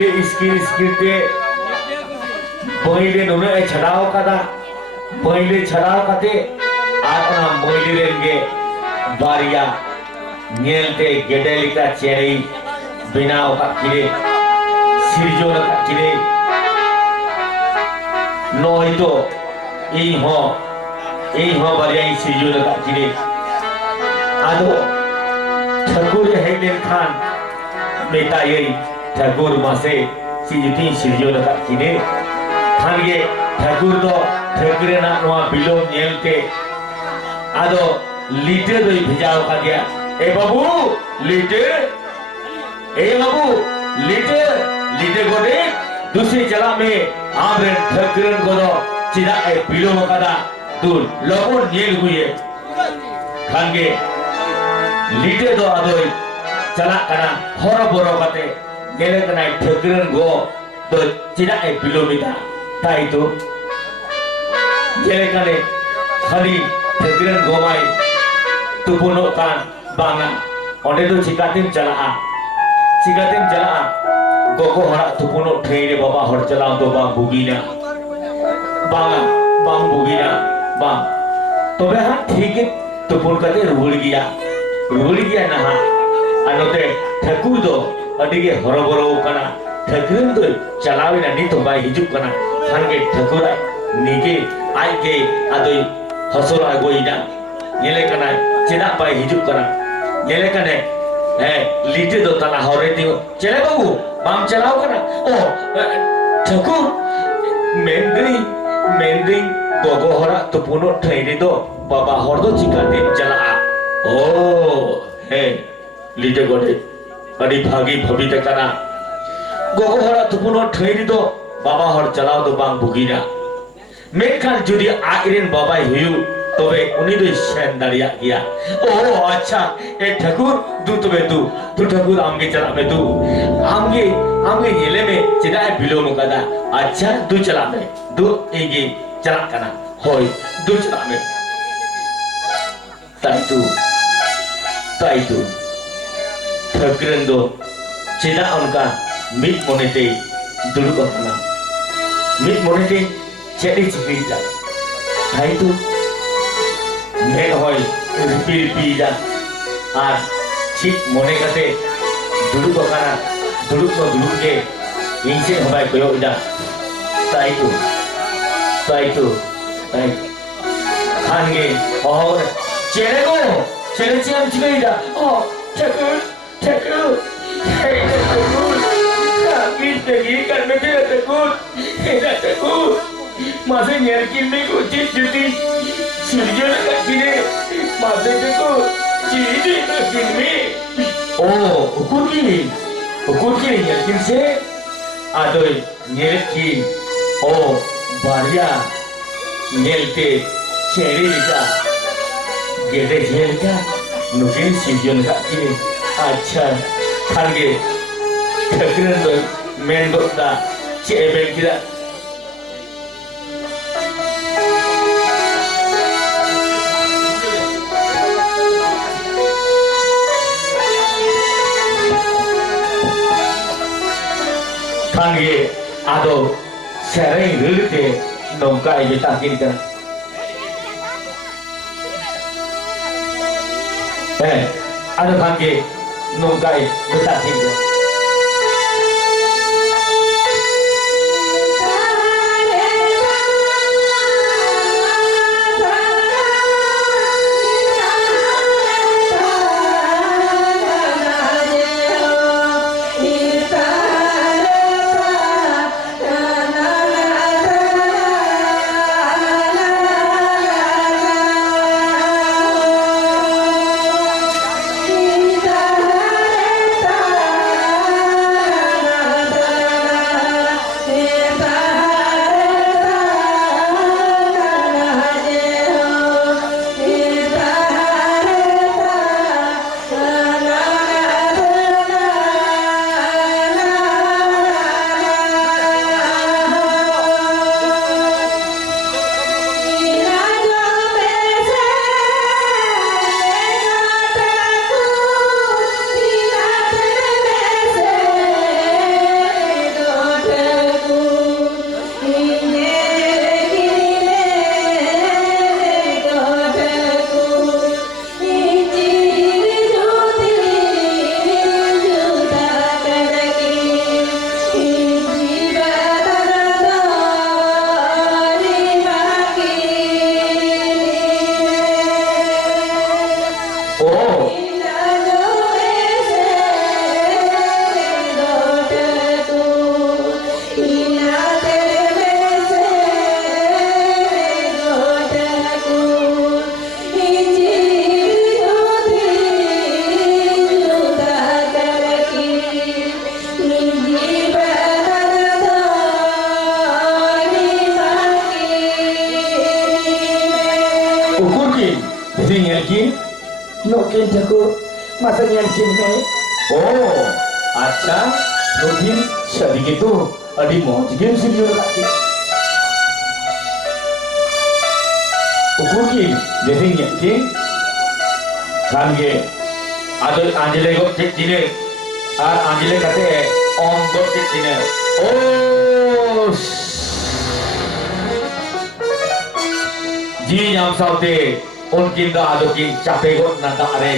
इसके पहले नुने छड़ाव कदा पहले छड़ाव कते आतना मोइले रेंगे बारिया नेलते गेडेलिका चेरी बिनाव का किरे सिरजोन का किरे नोई तो यही हो बारिया सिरजोन का किरे आदो ठाकुर हेलेन खान मेता यही ठाकुर मासे सिजुती सिरजोन का किरे खान ये ठाकुर तो ठाकुरे ना नवा बिलोम नेलते आदो लीटर दो भिजाओ का गया ए बाबू लीटर लीटर को दे दूसरी जगह में आमरे ठाकुरन को दो चिदा ए बिलोम का दा तू लोगों नेल हुए खानगे लीटर दो आदो चला कना हर बोरो कते नेले कना ठाकुरन को तो चिदा ए बिलोमिदा ताई तो नेले कने खाली ठाकुरन गोमाई तुपुनो कान बांगा ओंडे तो चिकातेम चला गोगो हरा तुपुनो ठेरे बाबा हर चला तो बांग बुगीना बांगा बांग बुगीना बांग तो वे हाँ ठीक है तुपुन कते रुड़ गया ना हाँ अनोते ठाकुर दो अडिगे हरबरो कना ठाकुरन दो चलावे ना नी तो बाई हिजुक कना खानगे ठाकुर नीगे आई के आदोई हसोरा गोईना नेले कना चेदा बाई हिजुक कना नेले कने लीटे दो तना हरे दियो चले बाबू बाम चलाओ कना ओ ठाकुर मेंद्री गोगो हरा तो पुनो ठेरे दो बाबा हर दो चिकाते चला ओ हे लीटे गोडे अड़ी भागी भविते कना गोगो हरा तो पुनो ठेरे दो बाबा हर चलाओ दो बांग बुगीना मेखान जुदी आइरेन बाबा हियू तबे उनी दो सेन दारिया गया ओ अच्छा ए ठाकुर दू तबे दू ठाकुर आमगे चला में दू आमगे येले में चिदा बिलोम कदा अच्छा दू चला में दू एगे चला कना होय दू चला में ताई तू ठाकुरन दो चिदा उनका मिट मोनेते दुड़ुब कना मिट मोनेते चेड़ी चिकरीदा ताई तू मेन होय रिपी जा आर ठीक मोने कते दुड़ुब कना दुड़ुब के इंसे हबाय कोयो इदा ताई तू खानगे और चेरे चिम चिकरीदा ओ ठाकुर हे ठाकुर काकी तगी करने दे ठाकुर मासे नेरकिन में कुछ जुटी सिरजन का किने मासे को चीज़ नेरकिन में ओ उकुर की नेरकिन से आदोय नेरकिन ओ बारिया नेलते चेरी का गेदे झेल का नुकिन सिरजन का किने अच्छा खानगे ठाकुरन दो मेन दो दा चेबेल किरा खानगे आदो सेरें रिलते नौका ये ताकिन का आदो खानगे नौका ये ताकिन का Nukin jago masanya gini. Oh, अच्छा nukin sedikit tuh adi mau game sih dia lagi. Ukur ki, jadi nyaki kan ge ada anjile got cek cine R anjile kate om got cek cine. Oh, ji nyam saute unkin da adokin cape got nanda are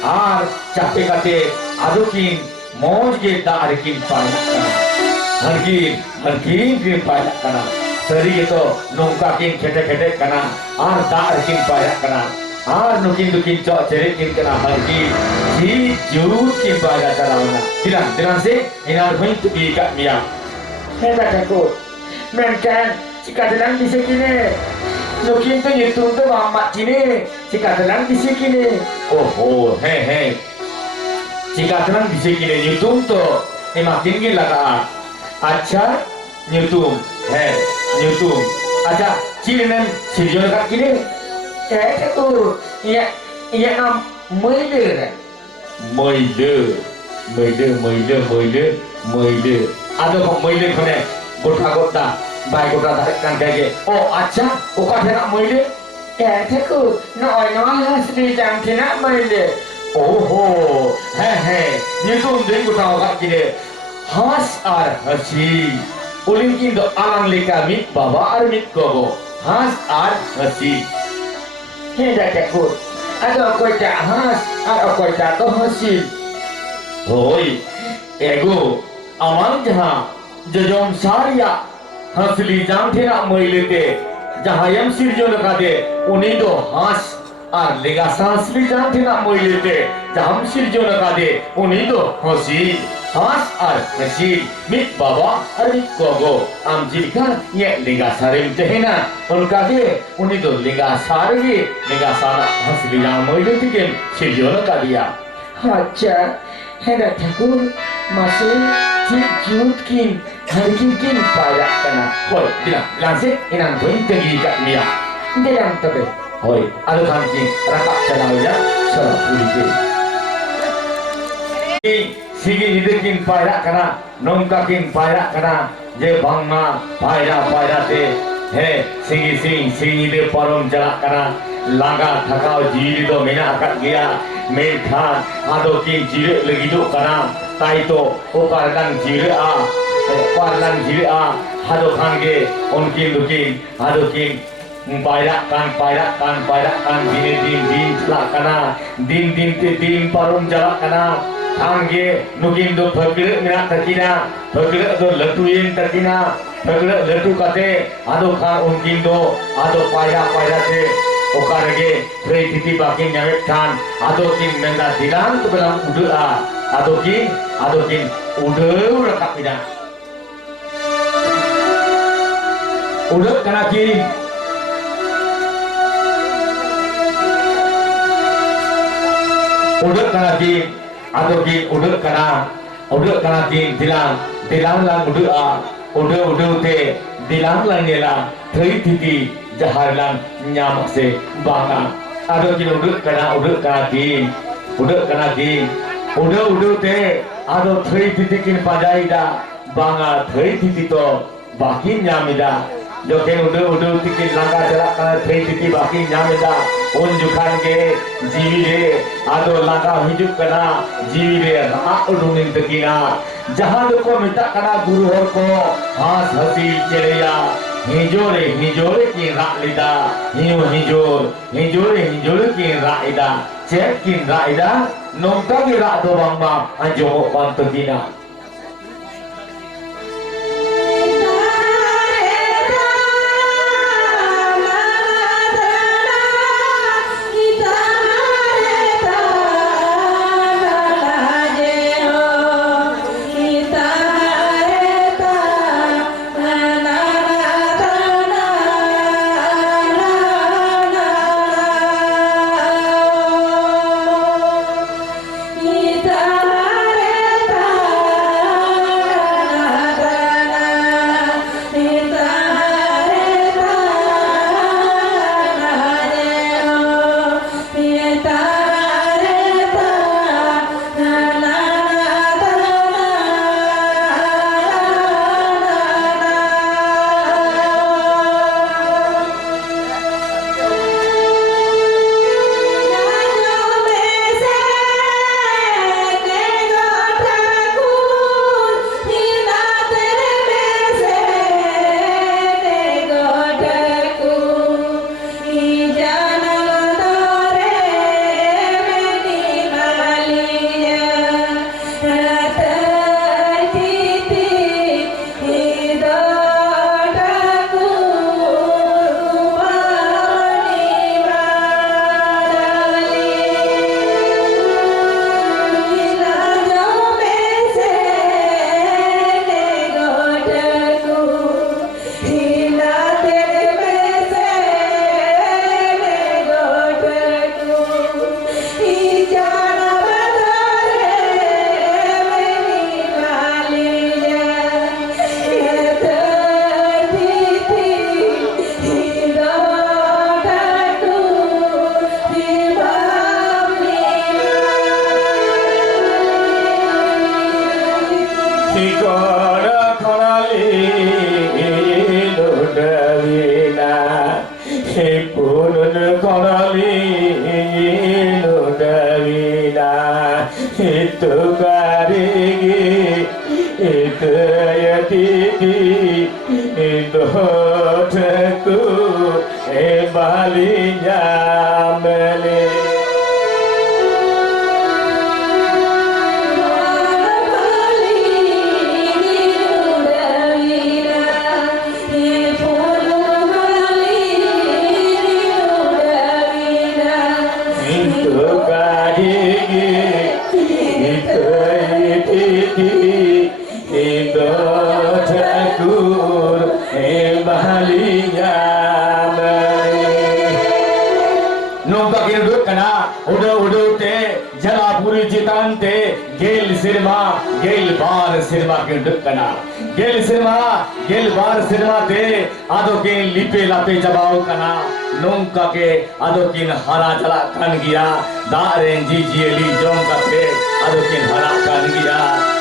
R cape kate adokin moj ge da arekin pai harkin kin pai kana sari gitu nongka kin kete kana ar da arekin pai kana R nukin cok cerekin kena hargi si jut kin pai kana dilan sih inar pun tu di kat mia Hebat jago. Menkan jika dalam di sini. Nukin tu nyitung tu mamak sini. Jika dalam di sini. oh he jika tenang di sini nyutum tu makin gini lah acha nyutum nyutum acha cilen sirjon kat kini Jago. Iya nam mele. Mele ada kok mele kene gota baik tarik kan kayak oh acha oka nak mele Jago. Noi hasri jam tina mele. oh he nyutum deng gota kat kini has ar hasi ulinkin do alang leka mit baba ar mit gogo has ar hasi Hebat jago. Ada koi tak has. Ada koi tak tu hasil. Hoi, ego, amal jaha, jajom saria, hasli jam thera moilete, jahayam sirjon kade, unido has, ar lega hasli jam thera moilete, jaham sirjon kade, unido hasi, has ar hasi, mit baba ar mit gogo, am jirka ye lega sarim tehena, unka de, unido lega sargi, lega sara hasli jam moilete ke sirjon kadiya. Acha, hebat jago. Masih jut kin harkin pada kana. Hoi, bilang sih, inang pun tinggi kat mia. Dalam tabe. Hoi, ada kanji, rakak channel ya, salah pulih. Sigi hidekin paira kana, nongkakin paira kana, je bangma paira te, he sigi de parom jalak kana, laga thakau jiri do mena akat gaya, menkan adokin jiri lagi do kana. ताई तो ओ पारलान जीरे आ हादो खान के उनकी दुकिन हादो किन पायरा कान दिन चला कना दिन ते दिन पारुम जला कना खान के नुकिन दो फगरे मेरा तकिना फगरे दो लटुइन तकिना फगरे लटु कते हादो खान उनकी दो हादो पायरा ते ओकारगे फ्रेई तिति बाकिन नवेट खान हादो किन मेंदा दिलान तो बेlang udua adokin udah rekap tidak udah kena kiri adokin udah kena kiri dilang lang udah te dilang lang nila teri titi jahar lang nyamak se banga adokin udah kena kiri udah te ado thei titikin pajaida banga thei titi to bakin nyamida joken udah tikin langga jalak kana thei titi bakin nyamida un jukan ke jiwi re ado langga hijuk kana jiwi re ra udungin tekina jahan ko minta kana guru hor ko has hasi chereya hijore ki ra lida hijore ki ra ida cek kin ra ida nongka gira do bangma anjo kontekina doteku balinya mele. Nungka kinudut kana udah te jalapuri jitan te gel sirma gel bar sirma kinudut kana gel sirma gel bar sirma te adokin lipe lape jabao kana nungka ke adokin hara jala kan gira da renji jieli jom ka te adokin hara kan gira